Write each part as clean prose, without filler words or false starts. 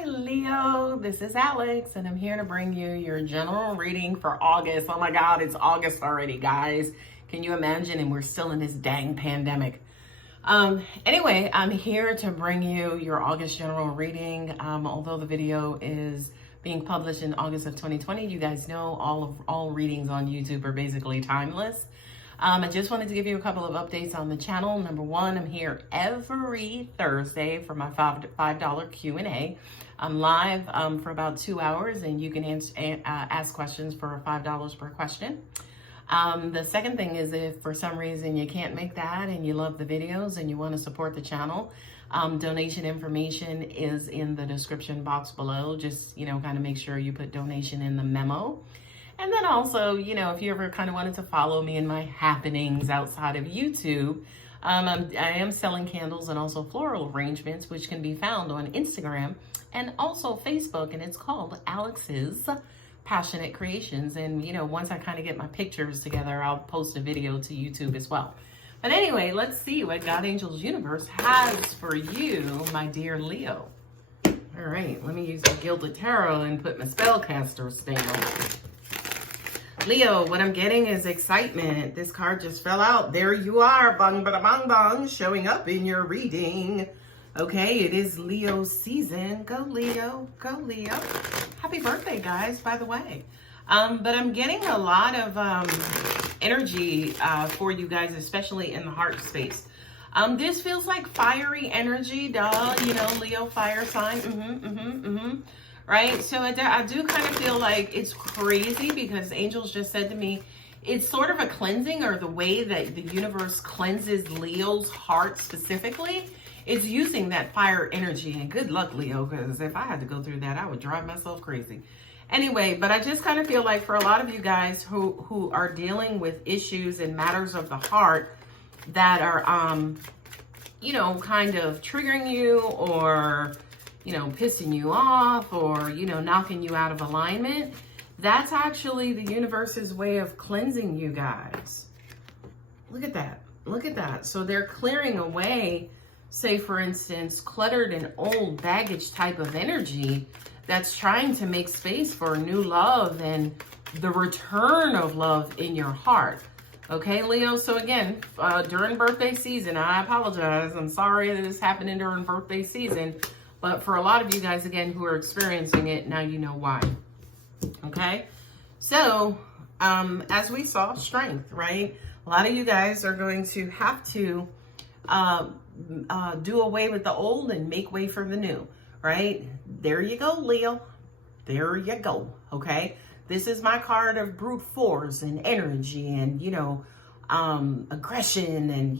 Hi Leo, this is Alex and I'm here to bring you your general reading for August. Oh my God, it's August already, guys. Can you imagine? And we're still in this dang pandemic. Anyway, I'm here to bring you your August general reading. Although the video is being published in August of 2020, you guys know all readings on YouTube are basically timeless. I just wanted to give you a couple of updates on the channel. Number one, I'm here every Thursday for my $5 Q&A. I'm live for about 2 hours, and you can ask questions for $5 per question. The second thing is, if for some reason you can't make that and you love the videos and you want to support the channel, donation information is in the description box below. Just, kind of make sure you put donation in the memo. And then also, if you ever kind of wanted to follow me in my happenings outside of YouTube, I am selling candles and also floral arrangements, which can be found on Instagram and also Facebook, and it's called Alex's Passionate Creations. And, once I kind of get my pictures together, I'll post a video to YouTube as well. But anyway, let's see what God Angels Universe has for you, my dear Leo. All right, let me use the Gilded Tarot and put my spellcaster spell. Leo, what I'm getting is excitement. This card just fell out. There you are, bang, bada, bang, bang, showing up in your reading. Okay, it is Leo season. Go Leo, go Leo. Happy birthday, guys, by the way. But I'm getting a lot of energy for you guys, especially in the heart space. This feels like fiery energy, duh, Leo fire sign, right? So I do kind of feel like it's crazy because angels just said to me, it's sort of a cleansing, or the way that the universe cleanses Leo's heart specifically is using that fire energy. And good luck, Leo, because if I had to go through that, I would drive myself crazy. Anyway, but I just kind of feel like for a lot of you guys who are dealing with issues and matters of the heart that are, kind of triggering you, or pissing you off, or, knocking you out of alignment, that's actually the universe's way of cleansing you guys. Look at that. Look at that. So they're clearing away, say, for instance, cluttered and old baggage type of energy that's trying to make space for new love and the return of love in your heart. Okay, Leo, so again, during birthday season, I apologize. I'm sorry that it's happening during birthday season. But for a lot of you guys, again, who are experiencing it, now you know why. Okay? So, as we saw, strength, right? A lot of you guys are going to have to do away with the old and make way for the new, right? There you go, Leo. There you go, okay? This is my card of brute force and energy and, aggression and,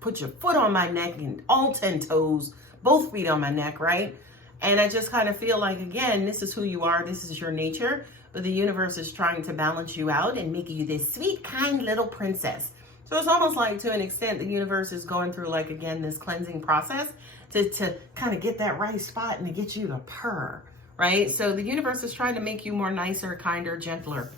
put your foot on my neck and all 10 toes, both feet on my neck, right? And I just kind of feel like, again, this is who you are. This is your nature. But the universe is trying to balance you out and make you this sweet, kind little princess. So it's almost like, to an extent, the universe is going through, like, again, this cleansing process to kind of get that right spot and to get you to purr, right? So the universe is trying to make you more nicer, kinder, gentler,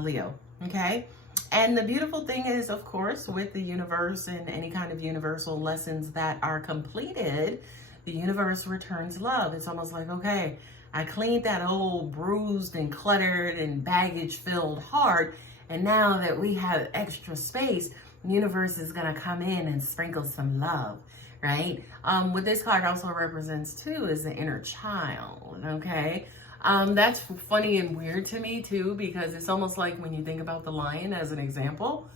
Leo, okay? And the beautiful thing is, of course, with the universe and any kind of universal lessons that are completed, the universe returns love. It's almost like, okay, I cleaned that old bruised and cluttered and baggage-filled heart, and now that we have extra space, the universe is going to come in and sprinkle some love, right? What this card also represents, too, is the inner child, okay? That's funny and weird to me too, because it's almost like when you think about the lion as an example,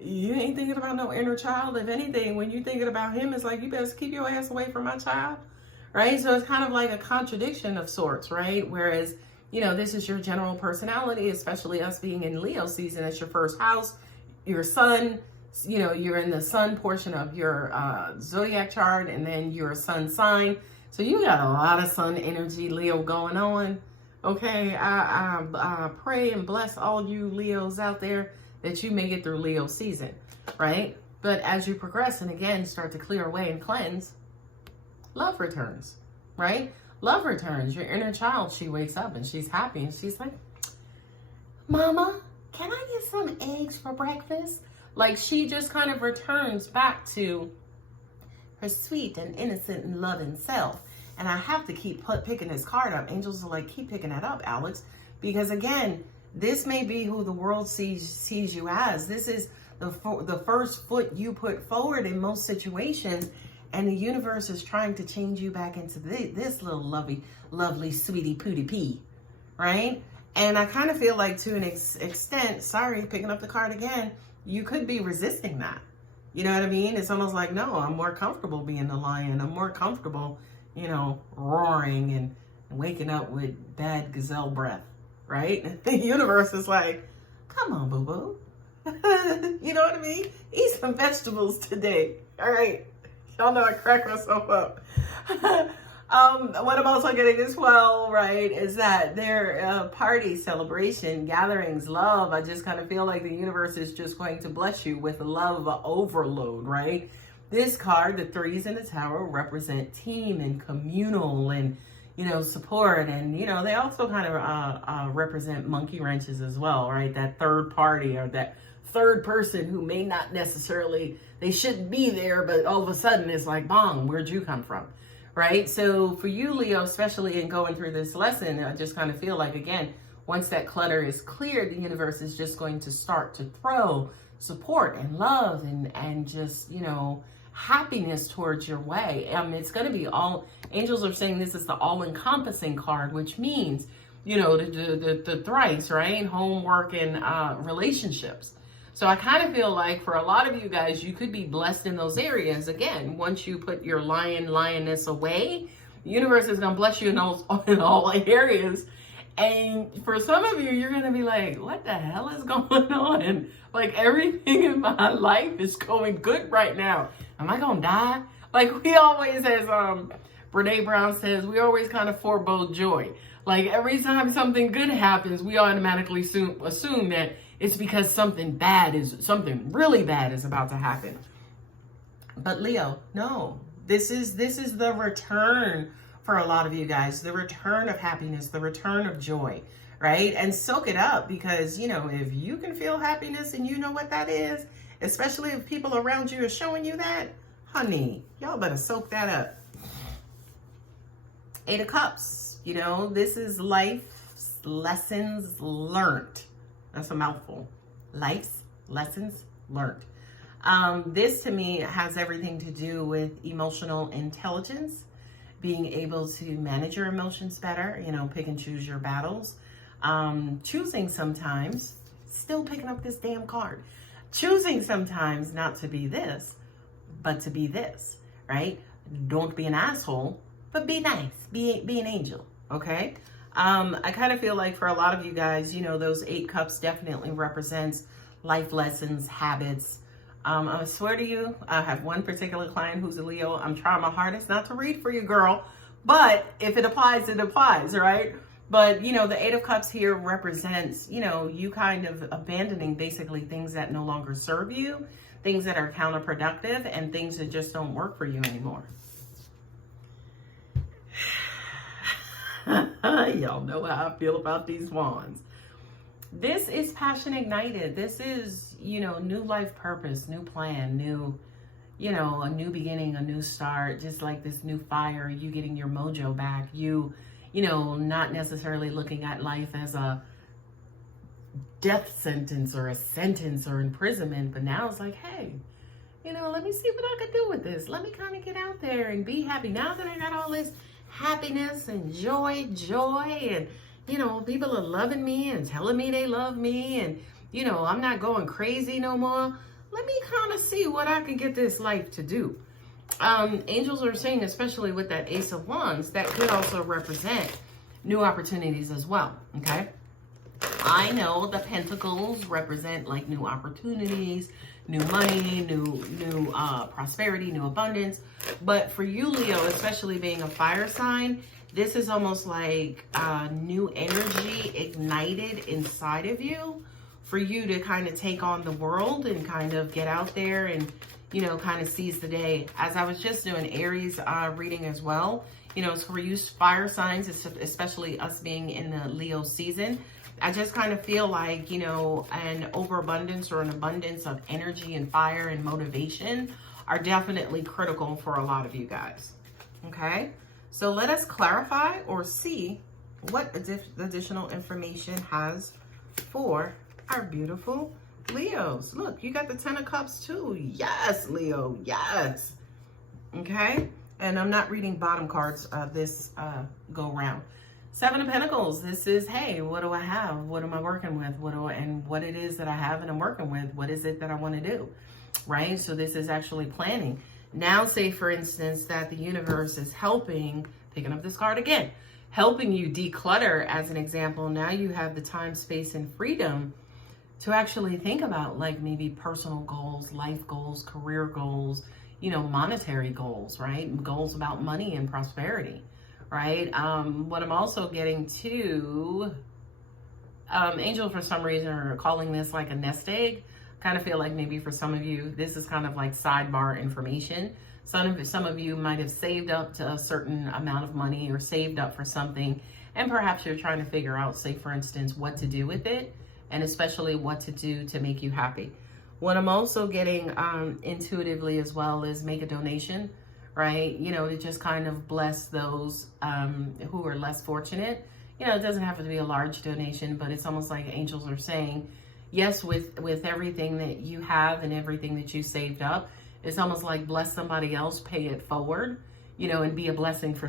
you ain't thinking about no inner child. If anything, when you're thinking about him, it's like, you better keep your ass away from my child, right? So it's kind of like a contradiction of sorts, right? Whereas, this is your general personality, especially us being in Leo season. It's your first house, your sun, you're in the sun portion of your zodiac chart, and then your sun sign. So you got a lot of sun energy, Leo, going on. Okay, I pray and bless all you Leos out there that you make it through Leo season, right? But as you progress and, again, start to clear away and cleanse, love returns, right? Love returns. Your inner child, she wakes up and she's happy and she's like, Mama, can I get some eggs for breakfast? Like, she just kind of returns back to her sweet and innocent and loving self. And I have to keep picking this card up. Angels are like, keep picking that up, Alex. Because again, this may be who the world sees you as. This is the first foot you put forward in most situations. And the universe is trying to change you back into this little lovely, sweetie pootie pea, right? And I kind of feel like to an extent, sorry, picking up the card again, you could be resisting that. You know what I mean? It's almost like, no, I'm more comfortable being the lion. I'm more comfortable, you know, roaring and waking up with bad gazelle breath, right? The universe is like, come on, boo-boo. You know what I mean? Eat some vegetables today. All right. Y'all know I crack myself up. What I'm also getting as well, right, is that their party, celebration, gatherings, love. I just kind of feel like the universe is just going to bless you with love overload, right? This card, the threes in the tower, represent team and communal and, you know, support. And, you know, they also kind of represent monkey wrenches as well, right? That third party or that third person who may not necessarily, they shouldn't be there, but all of a sudden it's like, bong, where'd you come from? Right? So for you, Leo, especially in going through this lesson, I just kind of feel like, again, once that clutter is cleared, the universe is just going to start to throw support and love and just, you know, happiness towards your way. It's going to be all, angels are saying this is the all-encompassing card, which means, you know, the thrice, right? Homework and relationships. So I kind of feel like for a lot of you guys, you could be blessed in those areas. Again, once you put your lioness away, the universe is going to bless you in all areas. And for some of you, you're going to be like, what the hell is going on? Like everything in my life is going good right now. Am I going to die? Like we always, as Brene Brown says, we always kind of forebode joy. Like every time something good happens, we automatically assume that it's because something really bad is about to happen. But Leo, no, this is the return for a lot of you guys, the return of happiness, the return of joy, right? And soak it up because, you know, if you can feel happiness and you know what that is, especially if people around you are showing you that, honey, y'all better soak that up. Eight of Cups, you know, this is life's lessons learned. That's a mouthful. Life's lessons learned. This to me has everything to do with emotional intelligence, being able to manage your emotions better, you know, pick and choose your battles, choosing sometimes, still picking up this damn card, choosing sometimes not to be this, but to be this, right? Don't be an asshole, but be nice, be an angel, okay? I kind of feel like for a lot of you guys, you know, those 8 cups definitely represents life lessons, habits. I swear to you, I have one particular client who's a Leo. I'm trying my hardest not to read for you, girl. But if it applies, it applies, right? But, you know, the 8 of Cups here represents, you know, you kind of abandoning basically things that no longer serve you, things that are counterproductive, and things that just don't work for you anymore. Y'all know how I feel about these wands. This is passion ignited. This is, you know, new life purpose, new plan, new, you know, a new beginning, a new start, just like this new fire, you getting your mojo back, you know, not necessarily looking at life as a death sentence or a sentence or imprisonment, but now it's like, hey, you know, let me see what I can do with this. Let me kind of get out there and be happy. Now that I got all this happiness and joy, and, you know, people are loving me and telling me they love me, and, you know, I'm not going crazy no more. Let me kind of see what I can get this life to do. Angels are saying, especially with that Ace of Wands, that could also represent new opportunities as well, okay? I know the Pentacles represent like new opportunities, new money, new prosperity, new abundance. But for you, Leo, especially being a fire sign, this is almost like new energy ignited inside of you for you to kind of take on the world and kind of get out there and, you know, kind of seize the day. As I was just doing Aries reading as well, you know, it's for you fire signs, especially us being in the Leo season. I just kind of feel like, you know, an overabundance or an abundance of energy and fire and motivation are definitely critical for a lot of you guys. Okay. So let us clarify or see what additional information has for our beautiful Leos. Look, you got the 10 of Cups too. Yes, Leo, yes. Okay, and I'm not reading bottom cards this go round. 7 of Pentacles, this is, hey, what do I have? What am I working with? And what it is that I have and I'm working with, what is it that I want to do, right? So this is actually planning. Now, say, for instance, that the universe is helping, picking up this card again, helping you declutter as an example. Now you have the time, space, and freedom to actually think about like maybe personal goals, life goals, career goals, you know, monetary goals, right? Goals about money and prosperity, right? What I'm also getting to, angels for some reason are calling this like a nest egg. Kind of feel like maybe for some of you, this is kind of like sidebar information. Some of you might have saved up to a certain amount of money or saved up for something, and perhaps you're trying to figure out, say, for instance, what to do with it, and especially what to do to make you happy. What I'm also getting intuitively as well is make a donation, right? You know, to just kind of bless those who are less fortunate. You know, it doesn't have to be a large donation, but it's almost like angels are saying, yes, with everything that you have and everything that you saved up, it's almost like bless somebody else, pay it forward, you know, and be a blessing for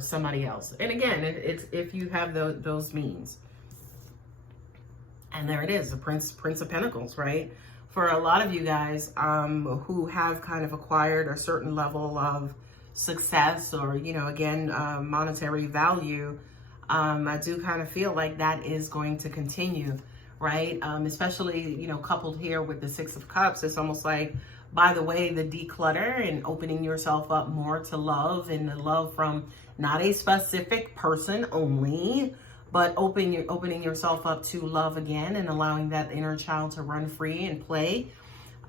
somebody else. And again, it's if you have those means. And there it is, the Prince of Pentacles, right? For a lot of you guys who have kind of acquired a certain level of success or, you know, again, monetary value, I do kind of feel like that is going to continue, right? Especially, you know, coupled here with the 6 of Cups, it's almost like, by the way, the declutter and opening yourself up more to love, and the love from not a specific person only, but opening yourself up to love again and allowing that inner child to run free and play.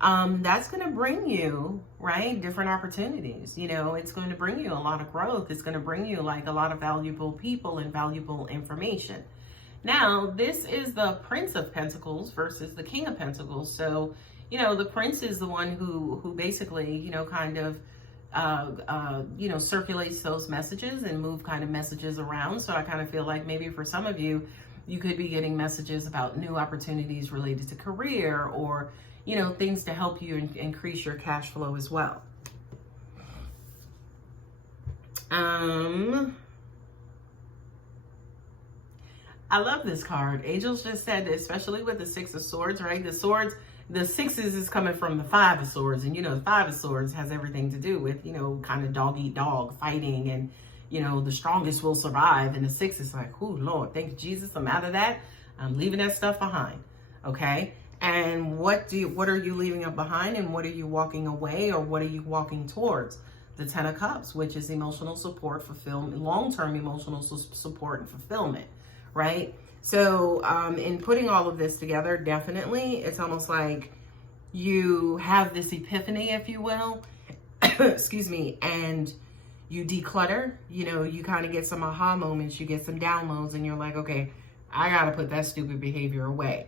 That's going to bring you, right, different opportunities. You know, it's going to bring you a lot of growth. It's going to bring you like a lot of valuable people and valuable information. Now, this is the Prince of Pentacles versus the King of Pentacles. So, you know, the Prince is the one who basically, you know, kind of, you know, circulates those messages and move kind of messages around. So I kind of feel like maybe for some of you, you could be getting messages about new opportunities related to career or, you know, things to help you increase your cash flow as well. I love this card. Angels just said, especially with the 6 of Swords, right? The swords, the 6s is coming from the 5 of Swords. And, you know, the 5 of Swords has everything to do with, you know, kind of dog eat dog fighting and, you know, the strongest will survive. And the 6 is like, oh, Lord, thank you, Jesus. I'm out of that. I'm leaving that stuff behind. Okay. And what are you leaving up behind, and what are you walking away, or what are you walking towards? The 10 of Cups, which is emotional support, fulfillment, long-term emotional support and fulfillment, right? So in putting all of this together, definitely, it's almost like you have this epiphany, if you will, excuse me, and you declutter, you know, you kind of get some aha moments, you get some downloads, and you're like, okay, I got to put that stupid behavior away.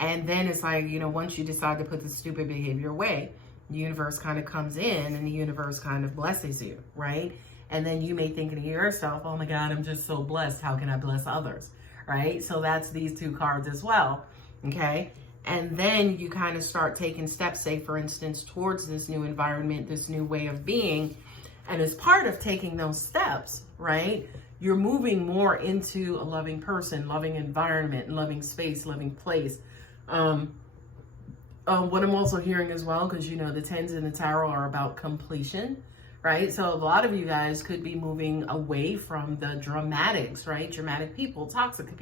And then it's like, you know, once you decide to put the stupid behavior away, the universe kind of comes in and the universe kind of blesses you, right? And then you may think to yourself, oh my God, I'm just so blessed. How can I bless others, right? So that's these 2 cards as well, okay? And then you kind of start taking steps, say, for instance, towards this new environment, this new way of being. And as part of taking those steps, right, you're moving more into a loving person, loving environment, loving space, loving place. What I'm also hearing as well, because, you know, the 10s in the tarot are about completion, right? So a lot of you guys could be moving away from the dramatics, right? Dramatic people, toxic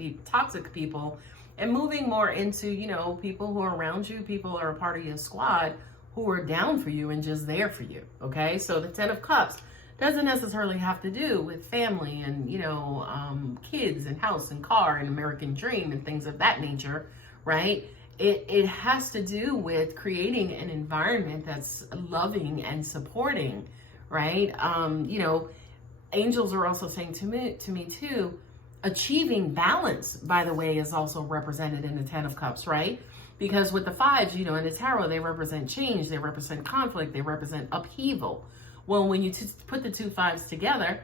people, and moving more into, you know, people who are around you, people who are a part of your squad, who are down for you and just there for you, okay? So the 10 of Cups doesn't necessarily have to do with family and, you know, kids and house and car and American dream and things of that nature, right? It has to do with creating an environment that's loving and supporting, right? You know, angels are also saying to me too, achieving balance, by the way, is also represented in the 10 of Cups, right? Because with the 5s, you know, in the tarot, they represent change, they represent conflict, they represent upheaval. Well, when you put the 2 5s together,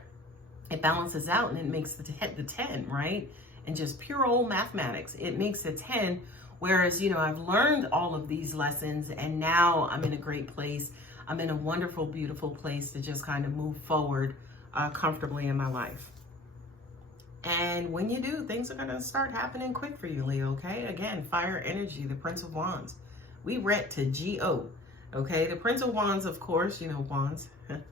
it balances out and it makes the 10, right? And just pure old mathematics, it makes a 10. Whereas, you know, I've learned all of these lessons and now I'm in a great place. I'm in a wonderful, beautiful place to just kind of move forward comfortably in my life. And when you do, things are going to start happening quick for you, Leo, okay? Again, fire energy, the Prince of Wands. We read to G-O, okay? The Prince of Wands, of course, you know, wands. And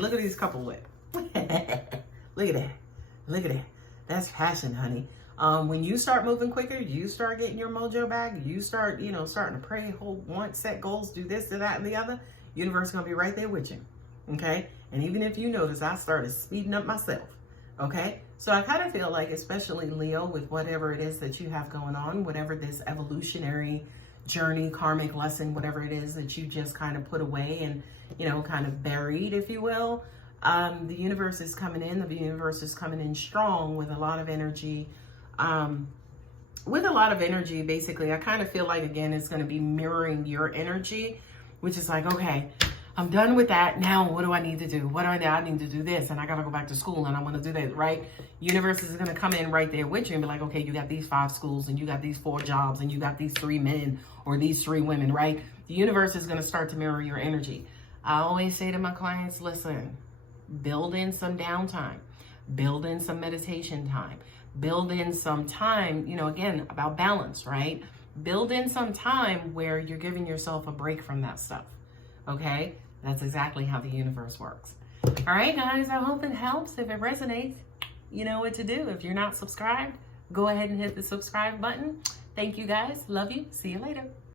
look at these couple with. Look at that. Look at that. That's passion, honey. When you start moving quicker, you start getting your mojo back, you start, you know, starting to pray, hold, want, set goals, do this, do that, and the other, universe is going to be right there with you, okay? And even if you notice, I started speeding up myself, okay? So I kind of feel like, especially Leo, with whatever it is that you have going on, whatever this evolutionary journey, karmic lesson, whatever it is that you just kind of put away and, you know, kind of buried, if you will, the universe is coming in. The universe is coming in strong with a lot of energy. Basically, I kind of feel like, again, it's going to be mirroring your energy, which is like, okay, I'm done with that. Now, what do I need to do? I need to do this, and I got to go back to school, and I want to do that, right? Universe is going to come in right there with you and be like, okay, you got these 5 schools, and you got these 4 jobs, and you got these 3 men or these 3 women, right? The universe is going to start to mirror your energy. I always say to my clients, listen, build in some downtime, build in some meditation time, build in some time, you know, again, about balance, right? Build in some time where you're giving yourself a break from that stuff, okay? That's exactly how the universe works. All right, guys, I hope it helps. If it resonates, you know what to do. If you're not subscribed, go ahead and hit the subscribe button. Thank you, guys. Love you. See you later.